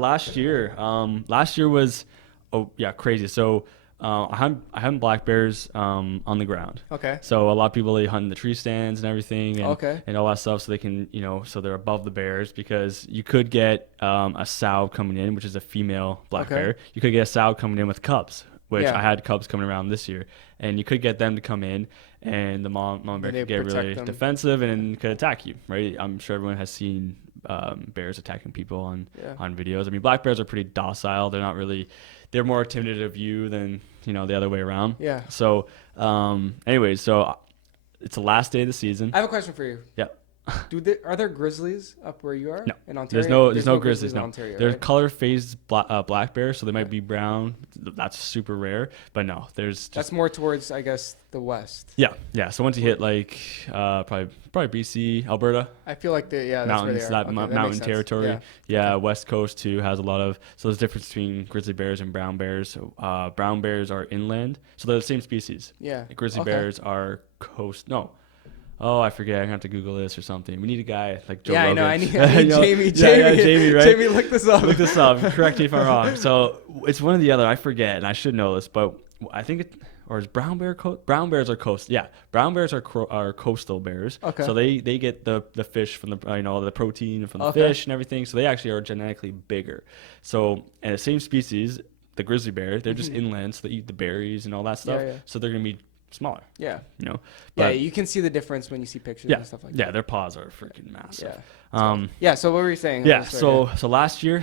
Last year was, oh yeah, crazy. So I hunt black bears on the ground. Okay. So a lot of people, they hunt in the tree stands and everything, Okay. and all that stuff, so they can, so they're above the bears, because you could get a sow coming in, which is a female black Okay. bear. You could get a sow coming in with cubs, which Yeah. I had cubs coming around this year, and you could get them to come in, and the mom bear Then they could get protect really them. defensive and could attack you, right? I'm sure everyone has seen bears attacking people Yeah. on videos. I mean, black bears are pretty docile. They're not really, they're more intimidated of you than, the other way around. Yeah. So, anyways, so it's the last day of the season. I have a question for you. Yeah. Are there grizzlies up where you are No, in there's Ontario? no grizzlies. in No, Ontario, there's right? color phased black bears, so they might Okay. be brown. That's super rare, but no, there's That's just more towards, I guess, the west. yeah. So once you hit like probably BC, Alberta, I feel like that's where they mountains, are. that Okay, that makes mountain sense. territory. Yeah. Yeah, Okay. West Coast too has a lot of. So there's a difference between grizzly bears and brown bears. So, brown bears are inland, so they're the same species. Yeah. Grizzly Okay. bears are coast. No, oh, I forget. I'm gonna have to Google this or something. We need a guy like Joe Yeah, I Rogan. know. I need Jamie. Yeah, Jamie. Jamie, right? Jamie, look this up. Look this up. Correct me if I'm wrong. So it's one or the other. I forget, and I should know this, but I think it, or is brown bears are coast. Yeah, brown bears are coastal bears. Okay. So they get the fish from the the protein from the Okay. fish and everything. So they actually are genetically bigger. So, and the same species, the grizzly bear, they're just inland, so they eat the berries and all that stuff. Yeah. So they're gonna be smaller. Yeah. You know. Yeah, But you can see the difference when you see pictures yeah, and stuff like yeah, that. their paws are freaking massive. Yeah. Yeah. So what were you saying? Yeah, Sorry, so last year,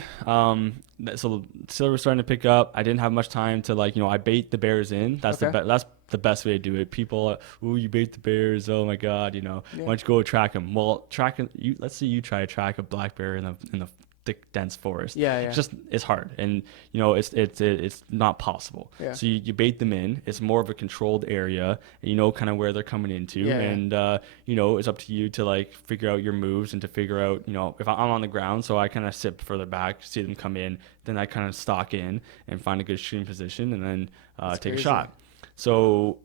so silver was starting to pick up. I didn't have much time to I bait the bears in. That's Okay. that's the best way to do it. People, ooh, you bait the bears. Oh my God, Yeah. why don't you go track them? Well, let's say you try to track a black bear in the thick dense forest. Yeah, yeah. It's hard, and it's not possible. Yeah. So you bait them in. It's more of a controlled area, and you know kind of where they're coming into, Yeah, yeah. and it's up to you to figure out your moves and to figure out if I'm on the ground, so I kind of sit further back, see them come in, then I kind of stalk in and find a good shooting position, and then That's take a crazy. shot. So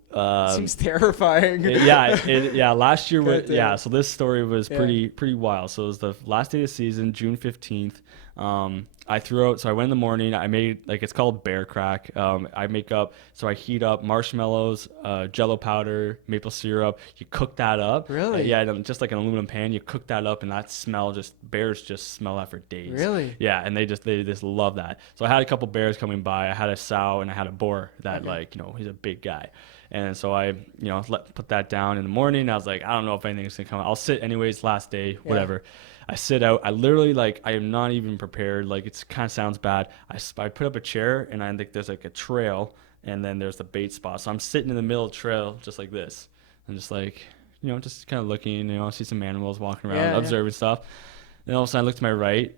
Seems terrifying. last year was God damn. so this story was Yeah. pretty wild. So it was the last day of the season, June 15th. I threw out, so I went in the morning, I made, it's called bear crack. I heat up marshmallows, jello powder, maple syrup. You cook that up. Really? Yeah, and just like an aluminum pan, you cook that up, and that smell, bears just smell that for days. Really? Yeah, and they just love that. So I had a couple bears coming by. I had a sow and I had a boar that he's a big guy. And so I, put that down in the morning. I was like, I don't know if anything's gonna come. I'll sit anyways, last day, whatever. I sit out. I literally I am not even prepared. It kind of sounds bad. I put up a chair, and I think there's a trail, and then there's the bait spot. So I'm sitting in the middle of the trail just like this. And just just kind of looking, I see some animals walking around, Yeah, yeah. observing stuff. Then all of a sudden I look to my right,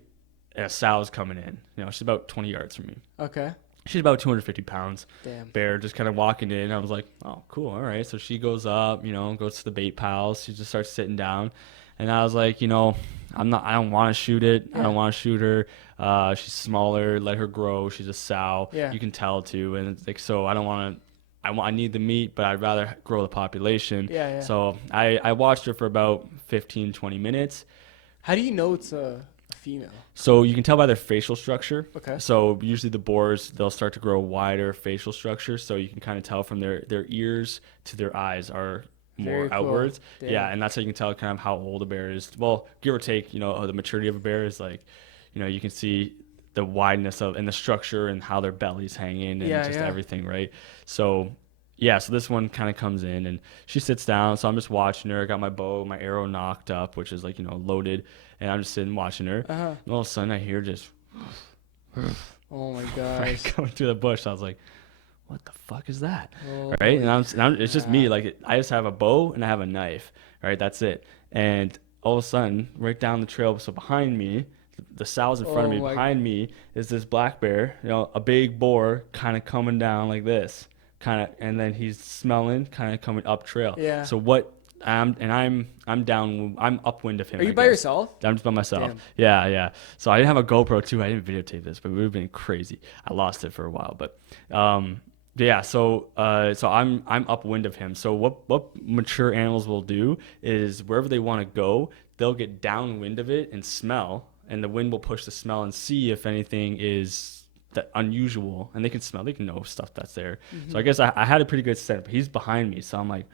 and a sow's coming in. She's about 20 yards from me. Okay. She's about 250 pounds. Damn. Bear just kind of walking in. I was like, oh, cool. All right. So she goes up, goes to the bait piles. She just starts sitting down. And I was like, I don't want to shoot it. I Yeah. don't want to shoot her. She's smaller. Let her grow. She's a sow. Yeah. You can tell too. And it's so I don't want to. I need the meat, but I'd rather grow the population. Yeah, yeah. So I watched her for about 15, 20 minutes. How do you know it's a female? So you can tell by their facial structure. Okay. So usually the boars, they'll start to grow wider facial structure. So you can kind of tell from their ears to their eyes are more Very cool. outwards. Damn. Yeah, and that's how you can tell kind of how old a bear is. Well, give or take, the maturity of a bear is you can see the wideness of and the structure and how their belly's hanging and Yeah, just yeah. everything, right? So yeah, so this one kind of comes in and she sits down. So I'm just watching her. I got my bow, my arrow knocked up, which is loaded, and I'm just sitting watching her. Uh-huh. And all of a sudden I hear just Oh my right gosh. going through the bush. I was like, what the fuck is that? Oh, Right? And it's just me. God. I just have a bow and I have a knife. Right? That's it. And all of a sudden, right down the trail, so behind me, the sow's in front of Oh me. my- Behind me is this black bear, a big boar, kind of coming down like this, and then he's smelling, kind of coming up trail. Yeah. So I'm upwind of him. Are you I by guess. yourself? I'm just by myself. Damn. Yeah. So I didn't have a GoPro too. I didn't videotape this, but it would have been crazy. I lost it for a while, but yeah. So I'm upwind of him. So what mature animals will do is wherever they want to go, they'll get downwind of it and smell, and the wind will push the smell and see if anything is that unusual, and they can smell, they can know stuff that's there. So I guess I had a pretty good scent, but he's behind me, so I'm like,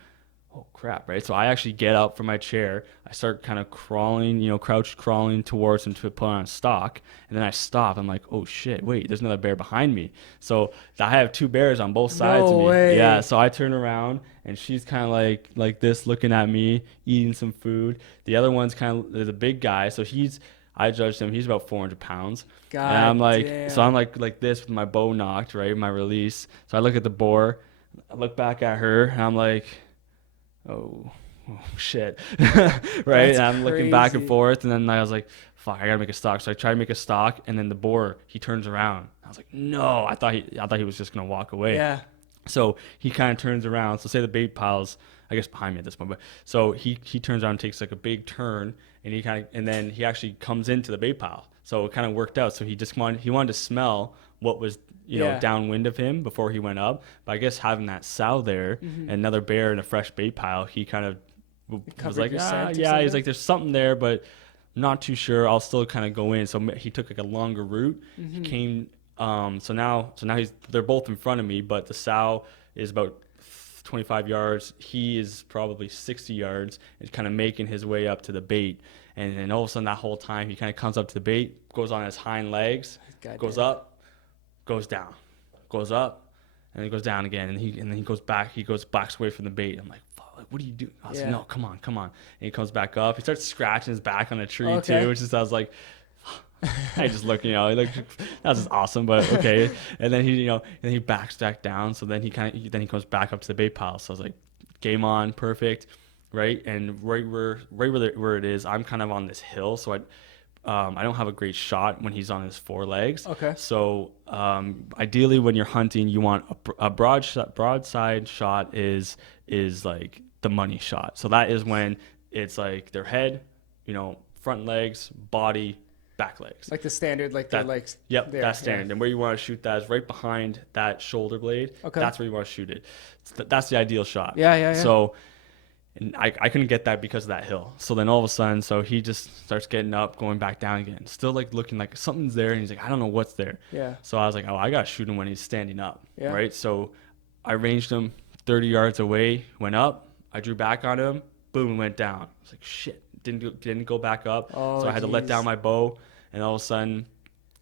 oh crap, right? So I actually get up from my chair, I start kind of crawling, crouch crawling towards him to put on a stalk, and then I stop. I'm like, oh shit, wait, there's another bear behind me. So I have 2 bears on both sides of me. way. Yeah, so I turn around and she's kind of like this, looking at me, eating some food. The other one's kind of, there's a big guy, so I judged him, he's about 400 pounds. God and I'm like, damn. so I'm like this with my bow knocked, right, my release. So I look at the boar, I look back at her, and I'm like, oh shit. Right. And I'm looking back and forth, and then I was like, fuck, I gotta make a stalk. So I tried to make a stalk, and then the boar, he turns around. I was like, no, I thought he was just gonna walk away. Yeah. So he kind of turns around. So say the bait pile's, I guess, behind me at this point, but so he turns around and takes like a big turn, and then he actually comes into the bait pile. So it kind of worked out. So he wanted to smell what was downwind of him before he went up. But I guess having that sow there and another bear in a fresh bait pile, he kind of was like, yeah, he's like, there's something there, but not too sure. I'll still kind of go in. So he took like a longer route. He came. So now they're both in front of me, but the sow is about 25 yards. He is probably 60 yards and kind of making his way up to the bait. And then all of a sudden, that whole time, he kind of comes up to the bait, goes on his hind legs, goes up, goes down, goes up, and then goes down again. And then he goes back. He backs away from the bait. I'm like, fuck, like, what are you doing? I was like, no, come on. And he comes back up. He starts scratching his back on a tree too, which is, I was like, I just look, like, that's just awesome, but okay. And then he backs back down. So then he comes back up to the bait pile. So I was like, game on, perfect. Right. And right where it is, I'm kind of on this hill. So I don't have a great shot when he's on his 4 legs. Okay. So ideally when you're hunting, you want a broadside shot is like the money shot. So that is when it's like their head, front legs, body, back legs. Like the standard, like their legs. Yep, that's standard. Yeah. And where you want to shoot that is right behind that shoulder blade. Okay. That's where you want to shoot it. That's the ideal shot. Yeah. So, and I couldn't get that because of that hill. So then all of a sudden, so he just starts getting up, going back down again. Still like looking like something's there, and he's like, I don't know what's there. Yeah. So I was like, oh, I got to shoot him when he's standing up. Yeah. Right? So I ranged him 30 yards away, went up. I drew back on him. Boom, went down. I was like, shit. Didn't go back up. Oh, so I had to let down my bow. And all of a sudden,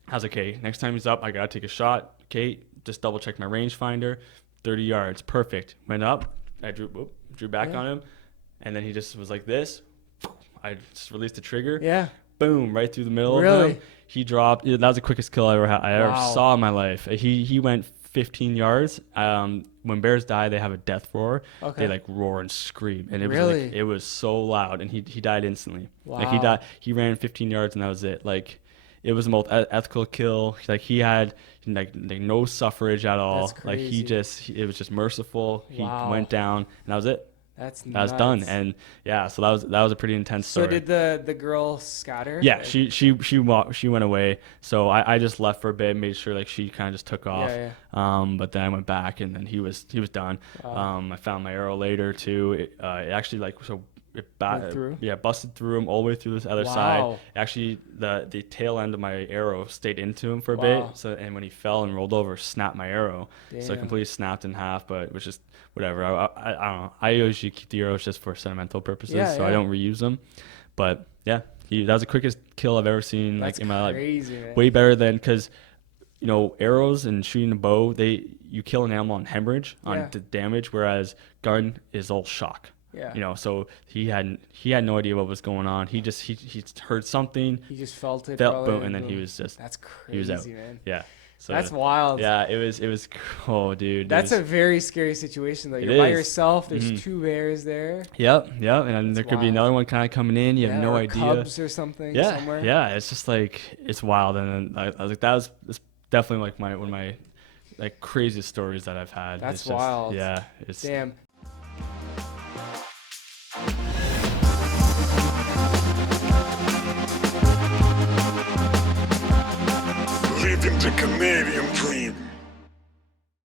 I was like, okay, next time he's up, I got to take a shot. Okay, just double check my rangefinder. 30 yards. Perfect. Went up. I drew back on him. And then he just was like this. I just released the trigger. Yeah. Boom, right through the middle of him. He dropped. That was the quickest kill I ever saw in my life. He went 15 yards. When bears die, they have a death roar. Okay. They like roar and scream, and it was so loud, and he died instantly. Wow. Like he ran 15 yards, and that was it. Like it was the most ethical kill. Like he had like no suffrage at all. That's crazy. Like it was just merciful. He went down, and that was it. That was done. And yeah, so that was a pretty intense story. So did the girl scatter? Yeah, she went away. So I just left for a bit, made sure like she kind of just took off. Yeah. But then I went back, and then he was done. Wow. I found my arrow later too. It actually busted through him all the way through this other side. Actually, the tail end of my arrow stayed into him for a bit. So and when he fell and rolled over, snapped my arrow. Damn. So it completely snapped in half. But it was just whatever. I don't know. I usually keep the arrows just for sentimental purposes, I don't reuse them. But yeah, that was the quickest kill I've ever seen. That's like in my life. Man. Way better than because arrows and shooting a bow, you kill an animal on hemorrhage on the damage, whereas gun is all shock. Yeah. So he had no idea what was going on. He heard something. He just felt it. Boom, and then he was just. That's crazy, he was out. Man. Yeah. So that's wild. Yeah, it was. Oh, dude. That's a very scary situation though. You're by yourself. There's 2 bears there. Yep. And there could be another one kind of coming in. You have no idea. Cubs or something. Somewhere. Yeah. It's just like it's wild, and then I was like, that's definitely like one of my like craziest stories that I've had. That's wild. Yeah. Damn. Living the Canadian dream.